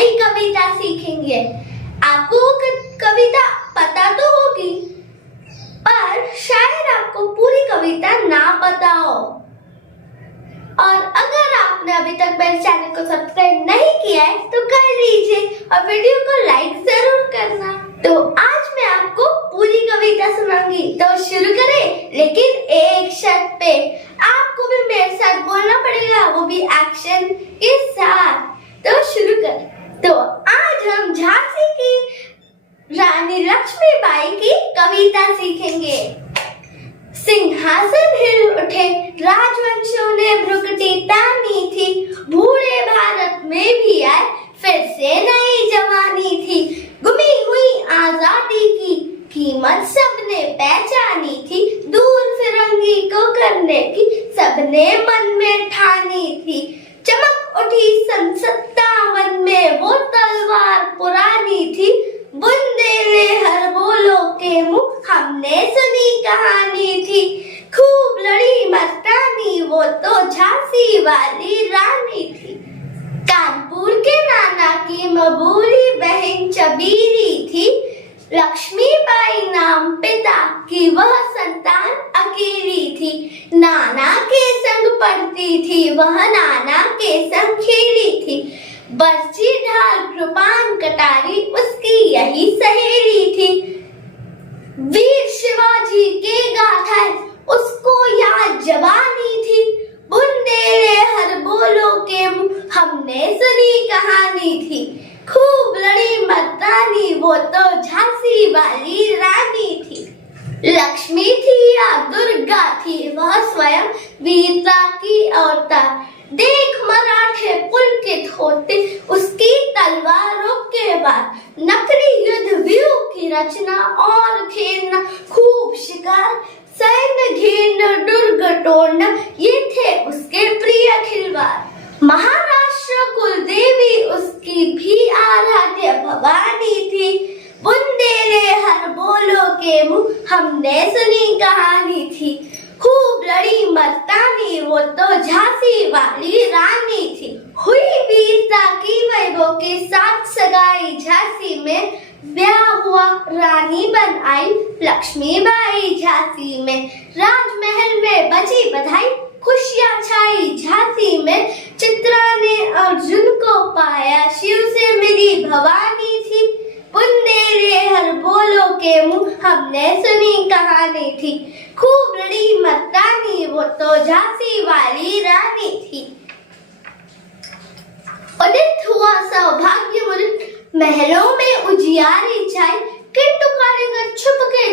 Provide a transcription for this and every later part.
नई कविता सीखेंगे। आपको वो कविता पता तो होगी, पर शायद आपको पूरी कविता ना पता हो। और अगर आपने अभी तक मेरे चैनल को सब्सक्राइब नहीं किया है तो कर लीजिए और वीडियो को लाइक जरूर करना। तो आज मैं आपको पूरी कविता सुनाऊंगी, तो शुरू करें, लेकिन एक शर्त पे। आपको भी मेरे साथ बोलना पड़ेगा, वो भी एक्शन के साथ। तो शुरू करें। तो आज हम झांसी की रानी लक्ष्मीबाई की कविता सीखेंगे। सिंहासन हिल उठे, राजवंशों ने भ्रुकुटी तानी थी, बूढ़े भारत में भी आए फिर से नई जवानी थी। गुमी हुई आजादी की कीमत सबने पहचानी थी, दूर फिरंगी को करने की सबने मन में ठानी थी। चमक उठी सन 57 में वो तलवार पुरानी थी, बुंदेले हर बोलो के मुंह हमने सुनी कहानी थी। खूब लड़ी मस्तानी वो तो झांसी वाली रानी थी, कानपुर के नाना की मबूली बहन चबीरी थी। लक्ष्मीबाई नाम पिता की वह संतान अकेली थी, नाना के संग पढ़ती थी वह, नाना के संग खेली थी। बर्छी ढाल कृपान कटारी उसकी यही सहेली थी। वीर शिवाजी के गाथा उसको याद जवानी थी, बुंदेले हर बोलो के मुंह हमने सुनी कहानी थी। खूब लड़ी मर्दानी वो तो झांसी वाली रानी थी। लक्ष्मी थी या दुर्गा थी वह स्वयं वीरता की अवतार, देख मराठे पुलकित होते उसकी तलवारों के बाद। नकली युद्ध व्यूह की रचना और खेलना, खूब शिकार सैन्य घेरना, दुर्ग तोड़ना, ये थे उसके प्रिय खिलवाड़। महाराष्ट्र कुल देवी उसकी भी आराध्य भवानी थी, बुंदेले हर बोलो के मुंह हमने सुनी कहानी थी। खूब लड़ी मर्दानी वो तो झांसी वाली रानी थी। हुई वीरता की वैभव के साथ सगाई, झांसी में ब्याह हुआ रानी बन आई लक्ष्मीबाई झांसी में। राजमहल में बजी बधाई, खुशियां छाई झांसी में। चित्रा ने अर्जुन को पाया, शिव से मेरी भवानी थी, बुंदेले हर बोलो के मुंह हमने सुनी कहानी थी। खूब लड़ी मर्दानी वो तो झांसी वाली रानी थी। उदित हुआ सौभाग्य मुल्क, महलों में उजियारी छाई, किंतु कारीगर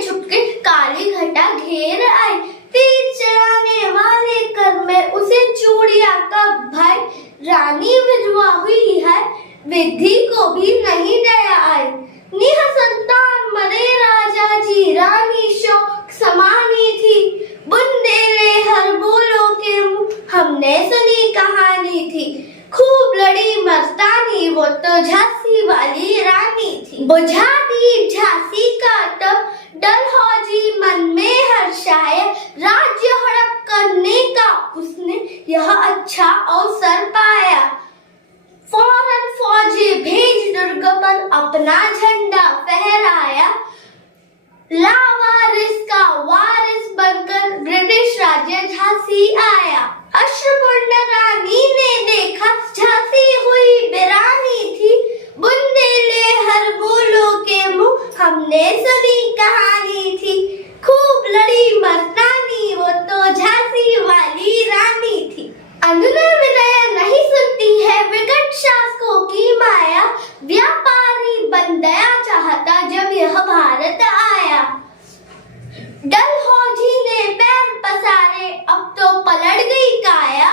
छुपके काली घटा घेर आए। तीर चलाने वाले कर में उसे चूड़िया का भाई, रानी विधवा हुई है विधि को भी नहीं दया आई। निह संतान मरे राजा जी, रानी शोक समानी थी, बुंदेले हर बोलो के मुंह हमने सुनी कहानी थी। खूब लड़ी मर्दानी वो तो झांसी वाली रानी थी। बुझा दी झांसी का तब डलहौजी मन में हर्षाया, राज्य हड़प करने का उसने यह अच्छा अवसर पाया। फौरन फौजी भेज दुर्ग पर अपना झंडा फहराया, लावारिस का वारिस बनकर ब्रिटिश राज्य झांसी आया। अश्रुपूर्ण रानी ने देखा झांसी हुई वीरानी थी, बुंदेले हर बोलो के मुंह हमने सुनी कहानी थी। खूब लड़ी मर्दानी वो तो झांसी वाली रानी थी। अनुनय विनय नहीं सुनती है विकट शासकों की माया, व्यापारी बन दया चाहता जब यह भारत आया। डलहौजी ने पैर पसारे अब तो पलट गई काया,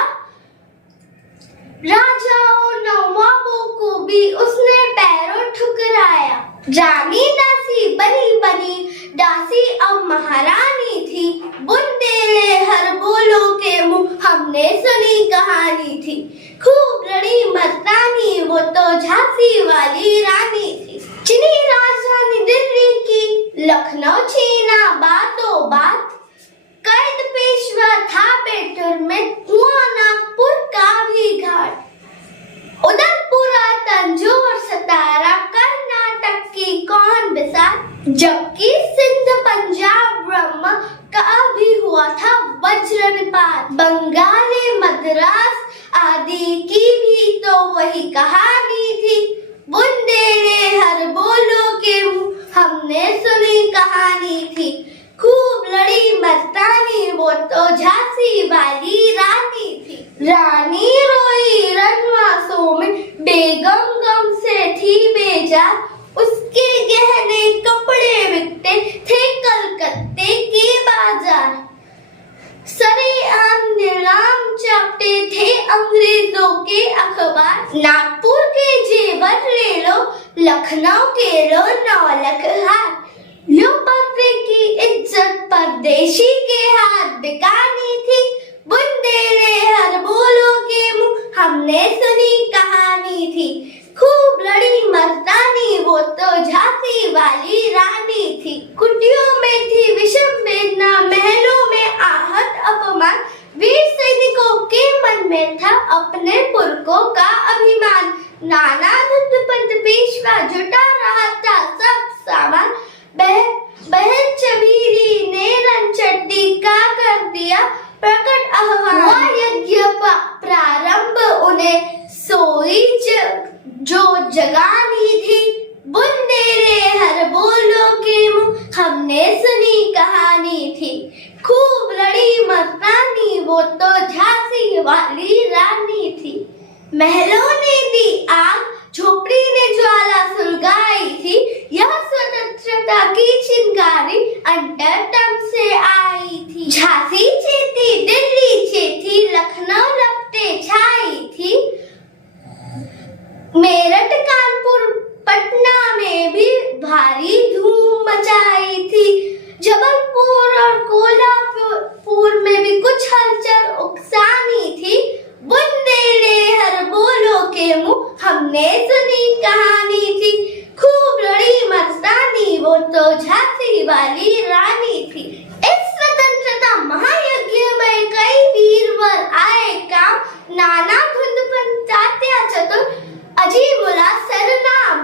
राजाओं नवाबों को भी उसने पैरों ठुकराया। रानी दासी बनी दासी अब महारानी थी, बुंदेले हर बोलो के मुंह हमने सुनी कहानी थी। खूब लड़ी मर्दानी वो तो झांसी वाली रानी थी। चीनी राजधानी दिल्ली की लखनऊ छीना बातों बात, कैद पेशवा था बेटर में हुआ नागपुर का भी घाट। उदयपुरा तंजौर जबकि सिंध पंजाब ब्रह्म का भी हुआ था वज्रपात। बंगाल मद्रास आदि की भी तो वही कहानी थी। बुंदेले हर बोलो के मुंह हमने सुनी कहानी थी। खूब लड़ी मस्तानी वो तो झांसी वाली रानी थी। रानी रोई रनवासों में बेगम गम से थी बेजार। उसके गहने कपड़े बिकते थे कलकत्ते के बाजार। सरेआम नीलाम छापते थे अंग्रेजों के अखबार। नागपुर के जेवर ले लो, लखनऊ के लो 9 लाख हार। लो पर्दे की इज्जत परदेशी के हाथ बिकानी थी। बुंदेले हर बोलो के मुंह हमने सुनी कहानी थी। खूब लड़ी मर्दानी वो तो झांसी वाली रानी थी। कुटियों में थी विषम वेदना, महलों में आहत अपमान। वीर सैनिकों के मन में था अपने पुरखों का अभिमान। नाना धुंध पंत पेशवा जुटा रहा था सब सामान। बहन चबीरी ने रणचंडी का कर दिया प्रकट आह्वान। यज्ञ प्रारंभ उन्हें सोई जो जगानी थी। बुंदेले हर बोलो के मुंह हमने सुनी कहानी थी। खूब लड़ी मस्तानी वो तो झांसी वाली रानी थी। महलों ने दी आग, झोपड़ी ने ज्वाला सुलगाई थी। यह स्वतंत्रता की चिंगारी अंतरतम से आई थी। झांसी चेती, दिल्ली चेती, लखनऊ लपटे छाई थी। मेरठ, कानपुर, पटना में भी भारी धूम मचाई थी। जबलपुर और कोल्हापुर में भी कुछ हलचल उकसानी थी। बुंदेले हर बोलो के मुंह हमने सुनी कहानी थी। खूब लड़ी मस्तानी वो तो झांसी वाली रानी थी। इस स्वतंत्रता महायज्ञ में कई वीरवर आए काम। नाना धुंध पंत तात्या चतुर अजीमुल्ला सरनाम।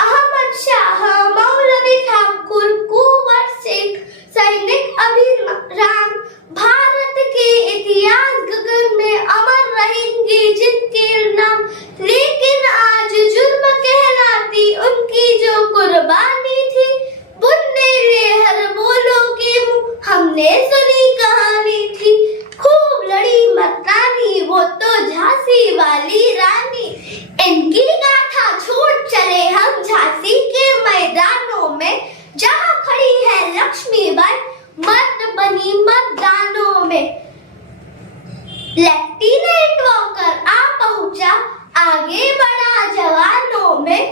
अहमद शाह, मौलवी ठाकुर, कुंवर सिख, सैनिक अभिराम। भारत के इतिहास गगन में अमर रहेंगे जिनके नाम। लेकिन आज जुर्म कहलाती उनकी जो कुर्बानी थी। बुंदेले हर बोलो के मुंह हमने सुनी कहानी थी। खूब लड़ी मस्तानी वो तो झांसी वाली रानी। इनकी गाथा छोड़ चले हम झांसी के मैदानों में। जहाँ खड़ी है लक्ष्मीबाई मर्द बनी मर्दानों में। लेफ्टिनेंट वॉकर आ पहुंचा, आगे बढ़ा जवानों में।